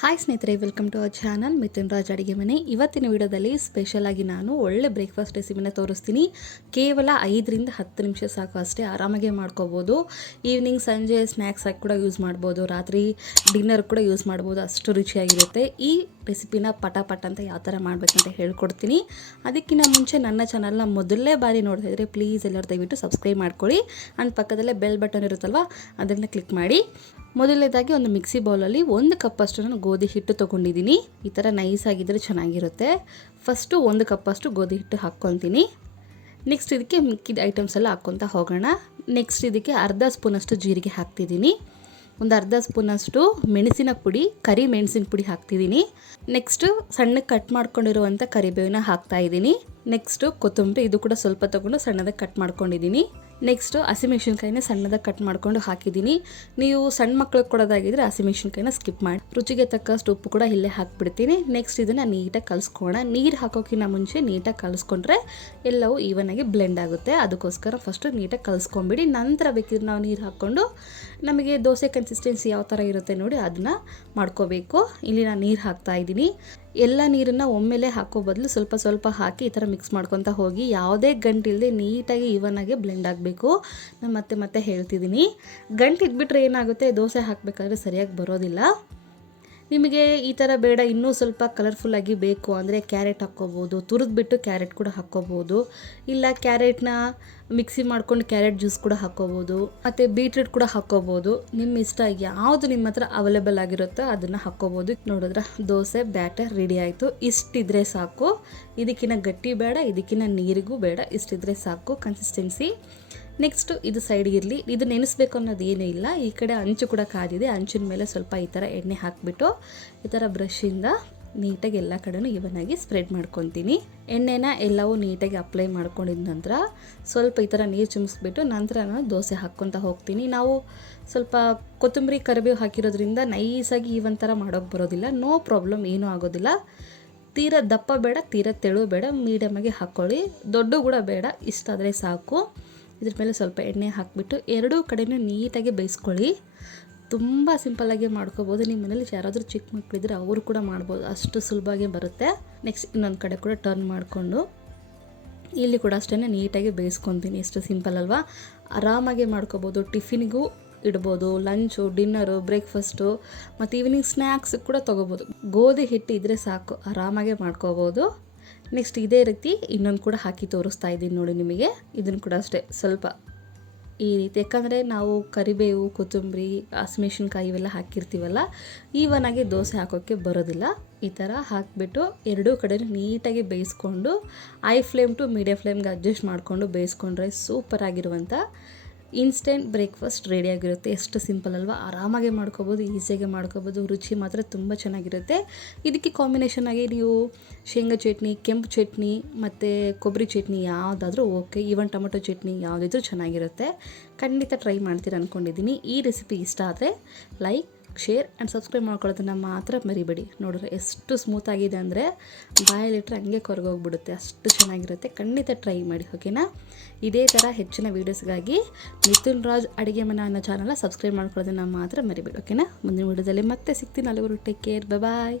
Hi ಸ್ನೇಹಿತರೆ, welcome to our channel Mithun Raj ಅಡುಗೆ ಮನೆ. ಇವತ್ತಿನ ವಿಡಿಯೋದಲ್ಲಿ ಸ್ಪೆಷಲ್ ಆಗಿ ನಾನು ಒಳ್ಳೆ ಬ್ರೇಕ್ಫಾಸ್ಟ್ ರೆಸಿಪಿನ ತೋರಿಸ್ತೀನಿ. ಕೇವಲ 5ರಿಂದ 10 ನಿಮಿಷ ಸಾಕು, ಅಷ್ಟೇ ಆರಾಮಾಗೆ ಮಾಡ್ಕೋಬೋದು. ಈವ್ನಿಂಗ್ ಸಂಜೆ ಸ್ನ್ಯಾಕ್ಸ್ ಆಗಿ ಕೂಡ ಯೂಸ್ ಮಾಡ್ಬೋದು, ರಾತ್ರಿ ಡಿನ್ನರ್ ಕೂಡ ಯೂಸ್ ಮಾಡ್ಬೋದು. ಅಷ್ಟು ರುಚಿಯಾಗಿರುತ್ತೆ. ಈ ರೆಸಿಪಿನ ಪಟ ಅಂತ ಯಾವ ಥರ ಮಾಡಬೇಕಂತ ಹೇಳ್ಕೊಡ್ತೀನಿ. ಅದಕ್ಕಿಂತ ಮುಂಚೆ ನನ್ನ ಚಾನಲ್ನ ಮೊದಲನೇ ಬಾರಿ ನೋಡ್ತಾ ಇದ್ದರೆ ಪ್ಲೀಸ್ ಎಲ್ಲರೂ ದಯವಿಟ್ಟು ಸಬ್ಸ್ಕ್ರೈಬ್ ಮಾಡ್ಕೊಳ್ಳಿ. ಆ್ಯಂಡ್ ಪಕ್ಕದಲ್ಲೇ ಬೆಲ್ ಬಟನ್ ಇರುತ್ತಲ್ವ, ಅದನ್ನು ಕ್ಲಿಕ್ ಮಾಡಿ. ಮೊದಲನೇದಾಗಿ ಒಂದು ಮಿಕ್ಸಿ ಬೌಲಲ್ಲಿ 1 ಕಪ್ಪಷ್ಟು ನಾನು ಗೋಧಿ ಹಿಟ್ಟು ತೊಗೊಂಡಿದ್ದೀನಿ. ಈ ಥರ ನೈಸ್ ಆಗಿದ್ದರೆ ಚೆನ್ನಾಗಿರುತ್ತೆ. ಫಸ್ಟು 1 ಕಪ್ಪಷ್ಟು ಗೋಧಿ ಹಿಟ್ಟು ಹಾಕ್ಕೊತೀನಿ. ನೆಕ್ಸ್ಟ್ ಇದಕ್ಕೆ ಮಿಕ್ಕಿದ ಐಟಮ್ಸ್ ಎಲ್ಲ ಹಾಕ್ಕೊತಾ ಹೋಗೋಣ. ನೆಕ್ಸ್ಟ್ ಇದಕ್ಕೆ ಅರ್ಧ ಸ್ಪೂನಷ್ಟು ಜೀರಿಗೆ ಹಾಕ್ತಿದ್ದೀನಿ. ಒಂದು ಅರ್ಧ ಸ್ಪೂನಷ್ಟು ಮೆಣಸಿನ ಪುಡಿ, ಕರಿ ಮೆಣಸಿನ ಪುಡಿ ಹಾಕ್ತಿದ್ದೀನಿ. ನೆಕ್ಸ್ಟು ಸಣ್ಣಗೆ ಕಟ್ ಮಾಡ್ಕೊಂಡಿರುವಂಥ ಕರಿಬೇವನ್ನ ಹಾಕ್ತಾಯಿದ್ದೀನಿ. ನೆಕ್ಸ್ಟು ಕೊತ್ತಂಬರಿ, ಇದು ಕೂಡ ಸ್ವಲ್ಪ ತೊಗೊಂಡು ಸಣ್ಣದಾಗಿ ಕಟ್ ಮಾಡ್ಕೊಂಡಿದ್ದೀನಿ. ನೆಕ್ಸ್ಟು ಹಸಿಮೆಣ್ಸಿನ್ಕಾಯಿನ ಸಣ್ಣದಾಗಿ ಕಟ್ ಮಾಡ್ಕೊಂಡು ಹಾಕಿದ್ದೀನಿ. ನೀವು ಸಣ್ಣ ಮಕ್ಳಿಗೆ ಕೊಡೋದಾಗಿದ್ದರೆ ಹಸಿಮೆಣ್ಸಿನ್ಕಾಯಿನ ಸ್ಕಿಪ್ ಮಾಡಿ. ರುಚಿಗೆ ತಕ್ಕಷ್ಟು ಉಪ್ಪು ಕೂಡ ಇಲ್ಲೇ ಹಾಕ್ಬಿಡ್ತೀನಿ. ನೆಕ್ಸ್ಟ್ ಇದನ್ನು ನೀಟಾಗಿ ಕಲಿಸ್ಕೋಣ. ನೀರು ಹಾಕೋಕ್ಕಿಂತ ಮುಂಚೆ ನೀಟಾಗಿ ಕಲಿಸ್ಕೊಂಡ್ರೆ ಎಲ್ಲವೂ ಈವನಾಗಿ ಬ್ಲೆಂಡ್ ಆಗುತ್ತೆ. ಅದಕ್ಕೋಸ್ಕರ ಫಸ್ಟು ನೀಟಾಗಿ ಕಲಿಸ್ಕೊಂಬಿಡಿ. ನಂತರ ಬೇಕಿದ್ರೆ ನಾವು ನೀರು ಹಾಕ್ಕೊಂಡು ನಮಗೆ ದೋಸೆ ಕನ್ಸಿಸ್ಟೆನ್ಸಿ ಯಾವ ಥರ ಇರುತ್ತೆ ನೋಡಿ ಅದನ್ನ ಮಾಡ್ಕೋಬೇಕು. ಇಲ್ಲಿ ನಾನು ನೀರು ಹಾಕ್ತಾಯಿದ್ದೀನಿ. ಎಲ್ಲ ನೀರನ್ನು ಒಮ್ಮೆಲೆ ಹಾಕೋ ಬದಲು ಸ್ವಲ್ಪ ಸ್ವಲ್ಪ ಹಾಕಿ ಈ ಥರ ಮಿಕ್ಸ್ ಮಾಡ್ಕೊತಾ ಹೋಗಿ. ಯಾವುದೇ ಗಂಟಿಲ್ಲದೆ ನೀಟಾಗಿ ಈವನಾಗಿ ಬ್ಲೆಂಡ್ ಆಗಬೇಕು. ನಾನು ಮತ್ತೆ ಹೇಳ್ತಿದ್ದೀನಿ, ಗಂಟು ಇದ್ಬಿಟ್ರೆ ಏನಾಗುತ್ತೆ, ದೋಸೆ ಹಾಕಬೇಕಾದ್ರೆ ಸರಿಯಾಗಿ ಬರೋದಿಲ್ಲ. ನಿಮಗೆ ಈ ಥರ ಬೇಡ, ಇನ್ನೂ ಸ್ವಲ್ಪ ಕಲರ್ಫುಲ್ಲಾಗಿ ಬೇಕು ಅಂದರೆ ಕ್ಯಾರೆಟ್ ಹಾಕ್ಕೋಬೋದು. ತುರಿದ್ಬಿಟ್ಟು ಕ್ಯಾರೆಟ್ ಕೂಡ ಹಾಕ್ಕೋಬೋದು. ಇಲ್ಲ ಕ್ಯಾರೆಟ್ನ ಮಿಕ್ಸಿ ಮಾಡ್ಕೊಂಡು ಕ್ಯಾರೆಟ್ ಜ್ಯೂಸ್ ಕೂಡ ಹಾಕ್ಕೋಬೋದು. ಮತ್ತು ಬೀಟ್ರೂಟ್ ಕೂಡ ಹಾಕ್ಕೋಬೋದು. ನಿಮ್ಮ ಇಷ್ಟ, ಯಾವುದು ನಿಮ್ಮ ಹತ್ರ ಅವೈಲೇಬಲ್ ಆಗಿರುತ್ತೋ ಅದನ್ನು ಹಾಕ್ಕೋಬೋದು. ನೋಡಿದ್ರೆ ದೋಸೆ ಬ್ಯಾಟರ್ ರೆಡಿ ಆಯಿತು. ಇಷ್ಟಿದ್ರೆ ಸಾಕು. ಇದಕ್ಕಿಂತ ಗಟ್ಟಿ ಬೇಡ, ಇದಕ್ಕಿಂತ ನೀರಿಗೂ ಬೇಡ, ಇಷ್ಟಿದ್ರೆ ಸಾಕು ಕನ್ಸಿಸ್ಟೆನ್ಸಿ. ನೆಕ್ಸ್ಟು ಇದು ಸೈಡ್ಗಿರಲಿ. ಇದು ನೆನೆಸ್ಬೇಕು ಅನ್ನೋದು ಏನೂ ಇಲ್ಲ. ಈ ಕಡೆ ಅಂಚು ಕೂಡ ಕಾದಿದೆ. ಅಂಚಿನ ಮೇಲೆ ಸ್ವಲ್ಪ ಈ ಥರ ಎಣ್ಣೆ ಹಾಕಿಬಿಟ್ಟು ಈ ಥರ ಬ್ರಷಿಂದ ನೀಟಾಗಿ ಎಲ್ಲ ಕಡೆನೂ ಇವನಾಗಿ ಸ್ಪ್ರೆಡ್ ಮಾಡ್ಕೊತೀನಿ. ಎಣ್ಣೆನ ಎಲ್ಲವೂ ನೀಟಾಗಿ ಅಪ್ಲೈ ಮಾಡ್ಕೊಂಡಿದ ನಂತರ ಸ್ವಲ್ಪ ಈ ಥರ ನೀರು ಚಿಮ್ಮಿಸ್ಬಿಟ್ಟು ನಂತರ ನಾನು ದೋಸೆ ಹಾಕ್ಕೊತಾ ಹೋಗ್ತೀನಿ. ನಾವು ಸ್ವಲ್ಪ ಕೊತ್ತಂಬರಿ ಕರಿಬೇವು ಹಾಕಿರೋದ್ರಿಂದ ನೈಸಾಗಿ ಥರ ಮಾಡೋಕ್ಕೆ ಬರೋದಿಲ್ಲ. ನೋ ಪ್ರಾಬ್ಲಮ್, ಏನೂ ಆಗೋದಿಲ್ಲ. ತೀರಾ ದಪ್ಪ ಬೇಡ, ತೀರಾ ತೆಳು ಬೇಡ, ಮೀಡಿಯಮಾಗಿ ಹಾಕ್ಕೊಳ್ಳಿ. ದೊಡ್ಡ ಕೂಡ ಬೇಡ, ಇಷ್ಟಾದರೆ ಸಾಕು. ಇದ್ರ ಮೇಲೆ ಸ್ವಲ್ಪ ಎಣ್ಣೆ ಹಾಕಿಬಿಟ್ಟು ಎರಡೂ ಕಡೆಯೂ ನೀಟಾಗಿ ಬೇಯಿಸ್ಕೊಳ್ಳಿ. ತುಂಬ ಸಿಂಪಲ್ಲಾಗಿ ಮಾಡ್ಕೋಬೋದು. ನಿಮ್ಮ ಮನೇಲಿ ಯಾರಾದರೂ ಚಿಕ್ಕ ಮಕ್ಕಳಿದ್ರೆ ಅವರು ಕೂಡ ಮಾಡ್ಬೋದು, ಅಷ್ಟು ಸುಲಭವಾಗಿ ಬರುತ್ತೆ. ನೆಕ್ಸ್ಟ್ ಇನ್ನೊಂದು ಕಡೆ ಕೂಡ ಟರ್ನ್ ಮಾಡಿಕೊಂಡು ಇಲ್ಲಿ ಕೂಡ ಅಷ್ಟೇ ನೀಟಾಗಿ ಬೇಯಿಸ್ಕೊತೀನಿ. ಎಷ್ಟು ಸಿಂಪಲ್ ಅಲ್ವಾ? ಆರಾಮಾಗಿ ಮಾಡ್ಕೋಬೋದು. ಟಿಫಿನ್ಗೂ ಇಡ್ಬೋದು, ಲಂಚು, ಡಿನ್ನರು, ಬ್ರೇಕ್ಫಾಸ್ಟು ಮತ್ತು ಈವ್ನಿಂಗ್ ಸ್ನ್ಯಾಕ್ಸ್ ಕೂಡ ತೊಗೋಬೋದು. ಗೋಧಿ ಹಿಟ್ಟು ಇದ್ದರೆ ಸಾಕು, ಆರಾಮಾಗೆ ಮಾಡ್ಕೋಬೋದು. ನೆಕ್ಸ್ಟ್ ಇದೇ ರೀತಿ ಇನ್ನೊಂದು ಕೂಡ ಹಾಕಿ ತೋರಿಸ್ತಾ ಇದ್ದೀನಿ ನೋಡಿ ನಿಮಗೆ. ಇದನ್ನು ಕೂಡ ಅಷ್ಟೇ ಸ್ವಲ್ಪ ಈ ರೀತಿ, ಯಾಕಂದರೆ ನಾವು ಕರಿಬೇವು, ಕೊತ್ತಂಬರಿ, ಹಸಿಮೆಣ್ಸಿನ್ಕಾಯಿ ಇವೆಲ್ಲ ಹಾಕಿರ್ತೀವಲ್ಲ, ಈವನಾಗಿ ದೋಸೆ ಹಾಕೋಕ್ಕೆ ಬರೋದಿಲ್ಲ. ಈ ಥರ ಹಾಕಿಬಿಟ್ಟು ಎರಡೂ ಕಡೆ ನೀಟಾಗಿ ಬೇಯಿಸ್ಕೊಂಡು ಐ ಫ್ಲೇಮ್ ಟು ಮೀಡಿಯಮ್ ಫ್ಲೇಮ್ಗೆ ಅಡ್ಜಸ್ಟ್ ಮಾಡಿಕೊಂಡು ಬೇಯಿಸ್ಕೊಂಡ್ರೆ ಸೂಪರಾಗಿರುವಂಥ ಇನ್ಸ್ಟೆಂಟ್ ಬ್ರೇಕ್ಫಾಸ್ಟ್ ರೆಡಿಯಾಗಿರುತ್ತೆ. ಎಷ್ಟು ಸಿಂಪಲ್ ಅಲ್ವಾ? ಆರಾಮಾಗೆ ಮಾಡ್ಕೋಬೋದು, ಈಸಿಯಾಗಿ ಮಾಡ್ಕೋಬೋದು. ರುಚಿ ಮಾತ್ರ ತುಂಬ ಚೆನ್ನಾಗಿರುತ್ತೆ. ಇದಕ್ಕೆ ಕಾಂಬಿನೇಷನ್ ಆಗಿ ನೀವು ಶೇಂಗಾ ಚಟ್ನಿ, ಕೆಂಪು ಚಟ್ನಿ ಮತ್ತು ಕೊಬ್ಬರಿ ಚಟ್ನಿ ಯಾವುದಾದ್ರೂ ಓಕೆ, ಈವನ್ ಟೊಮೆಟೊ ಚಟ್ನಿ ಯಾವುದಿದ್ರೂ ಚೆನ್ನಾಗಿರುತ್ತೆ. ಖಂಡಿತ ಟ್ರೈ ಮಾಡ್ತೀರ ಅಂದ್ಕೊಂಡಿದ್ದೀನಿ. ಈ ರೆಸಿಪಿ ಇಷ್ಟ ಆದರೆ ಲೈಕ್, ಶೇರ್ ಆ್ಯಂಡ್ ಸಬ್ಸ್ಕ್ರೈಬ್ ಮಾಡ್ಕೊಳ್ಳೋದನ್ನು ಮಾತ್ರ ಮರಿಬೇಡಿ. ನೋಡಿದ್ರೆ ಎಷ್ಟು ಸ್ಮೂತಾಗಿದೆ ಅಂದರೆ ಬಾಯಲ್ಲಿಟ್ಟರೆ ಹಂಗೆ ಕೊರಗೋಗ್ಬಿಡುತ್ತೆ, ಅಷ್ಟು ಚೆನ್ನಾಗಿರುತ್ತೆ. ಖಂಡಿತ ಟ್ರೈ ಮಾಡಿ, ಓಕೆನಾ? ಇದೇ ಥರ ಹೆಚ್ಚಿನ ವೀಡಿಯೋಸ್ಗಾಗಿ ಮಿಥುನ್ ರಾಜ್ ಅಡುಗೆ ಮನೆ ಅನ್ನೋ ಚಾನಲ್ನ ಸಬ್ಸ್ಕ್ರೈಬ್ ಮಾಡ್ಕೊಳ್ಳೋದನ್ನು ಮಾತ್ರ ಮರಿಬೇಡಿ, ಓಕೆನಾ? ಮುಂದಿನ ವೀಡಿಯೋದಲ್ಲಿ ಮತ್ತೆ ಸಿಗ್ತೀನಿ. ಅಲ್ಲಿವರೆಗೂ ಟೇಕ್ ಕೇರ್, ಬಾಯ್.